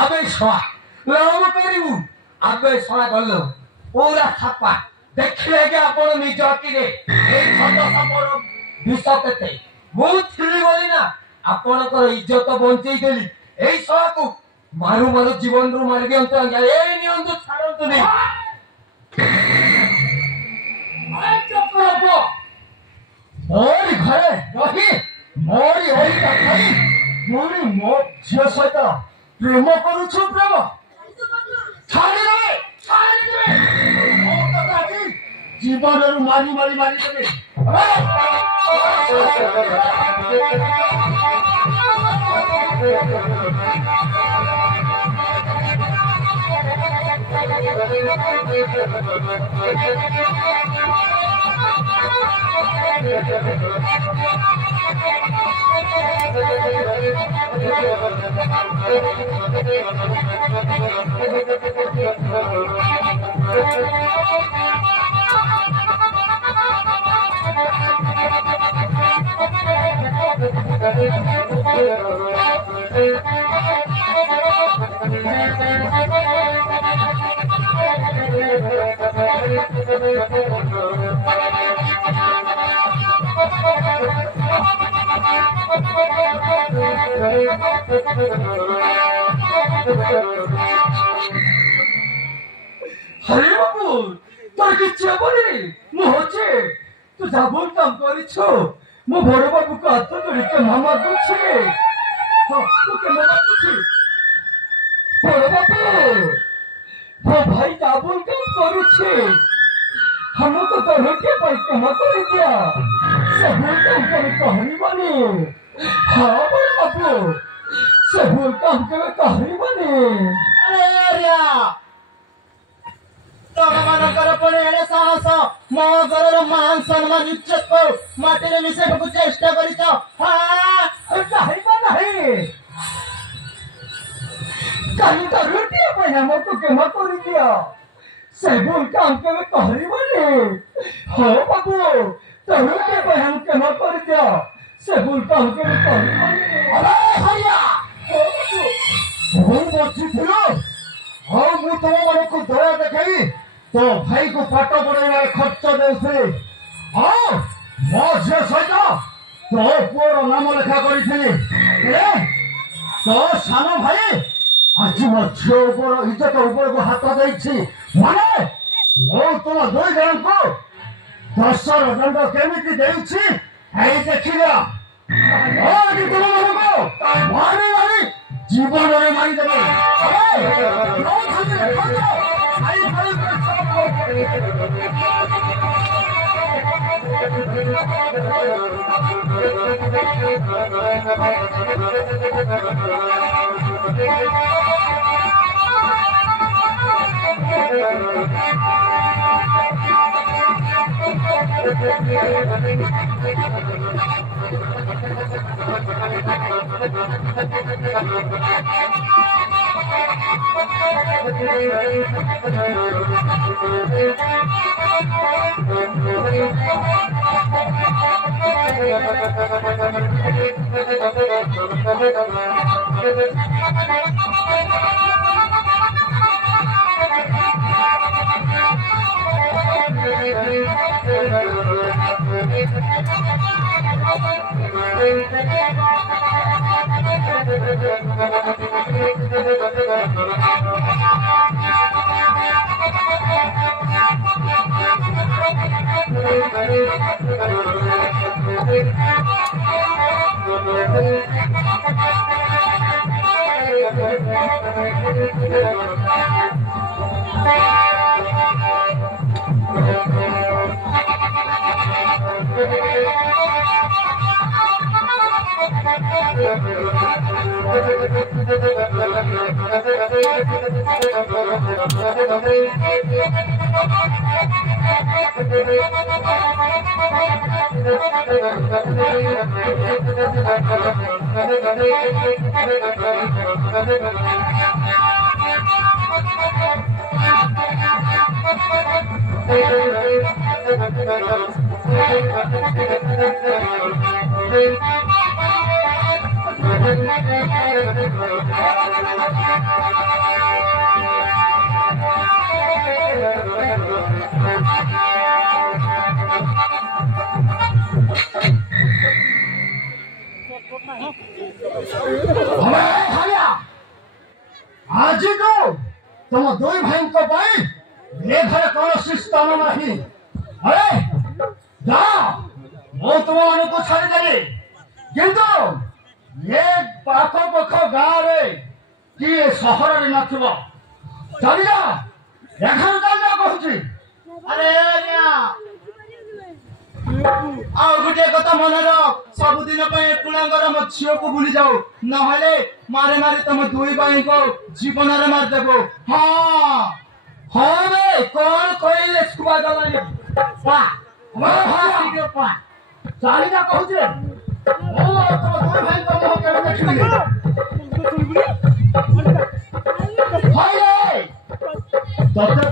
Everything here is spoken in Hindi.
अबे छोड़ा लाओ करीबू अबे छोड़ा गल्लो पूरा छापा देखिए कि आपण निज अकिरे ए छत सपर विष केते मु थिली बोली ना आपणकर इज्जत बंचई देली एई छोड़ा को मारू मारू जीवन रु मार दियंत ए नियंतु छाड़ंतु नहीं अरे चुप रहो मोरी घरे रही मोरी होई खाई मोरी मो झियो सहित प्रेम करूछु प्रेम छाड़ी दे मो कथा की जीवन रु मारी मारी मारी देबे हरे बाबू তোর কিচ্ছু বলি মু হচ্ছে তু যাবল কাম করিছ মু বড় বাবু কা হাত ধরিতে মামা করছি তোকে মামা করছি বড় বাবু ও ভাই যাবল কাম করিছে हमको तो रोके पर कमा कर दिया सबूल काम करे कहानी बने हाँ बड़े बाबू सबूल काम करे कहानी बने अरे तमମାନଙ୍କର ପୁଣି ଏଡ଼େ ସାହସ ମୋ ଘରର ମାନ ସମ୍ମାନ ଇଜ୍ଜତ କୁ ମାଟିରେ ମିଶେଇବାକୁ ଚେଷ୍ଟା କରିଛ କହିବା ନାହିଁ କାଲି ତ ରୋଟିଏ ପାଇଁ ଆମକୁ କ୍ଷମା କରିଦିଅ ସେ ଭୁଲ କାମ କେବେ କରିବନି ହଁ ବାବୁ ତ ରୋଟିଏ ପାଇଁ ଆମକୁ କ୍ଷମା କରିଦିଅ ସେ ଭୁଲ କାମ କେବେ କରିବନି अरे हरिया ମୁଁ ବସିଥିଲୁ ହଁ ମୁଁ ତମମାନଙ୍କୁ ଦୟା ଦେଖାଇ तो भाई को पाठ पढ़ाई खर्च देउथि हाँ मो झील सहित तो पुअर नाम लेखा करी तो सान भाई आज मो झील उपर इज्जत ऊपर को हाथ देछि माने मो तुम दुई जन को 10 दंड केमिति देउछि एई देखिला आदि तुम को मारी मारी जीवन रे मारी देबे नो खाते आई भाई आज को तुम दुई भाई को पाई ये घर कौन स्थान नहीं अरे जा मु तुम को छाड़ी देली किंतु ये पाख पख गाँव रे कि सहर में नथिब चली जा एखन चल जा कहूची अरे ଆଉ ଗୋଟିଏ କଥା ମନେ ରଖ ସବୁଦିନ ପାଇଁ କୁଳାଙ୍ଗର ମୋ ଝିଅକୁ ଭୁଲି ଯାଉ ନହେଲେ ମାରେ ମାରେ ତମ ଦୁଇ ଭାଇଙ୍କୁ ଜୀବନରେ ମାରିଦେବ ହଁ ହଁ ରେ କଣ କହିଲେ ଛୁଆ ଗଲାନି ପା ହଁ ପା ଚାଲି ଯା କହୁଛି ଓ ତମ ଦୁଇ ଭାଇଙ୍କ ମୁହଁ କେବେ ଦେଖିଲି ହାୟ ତତେ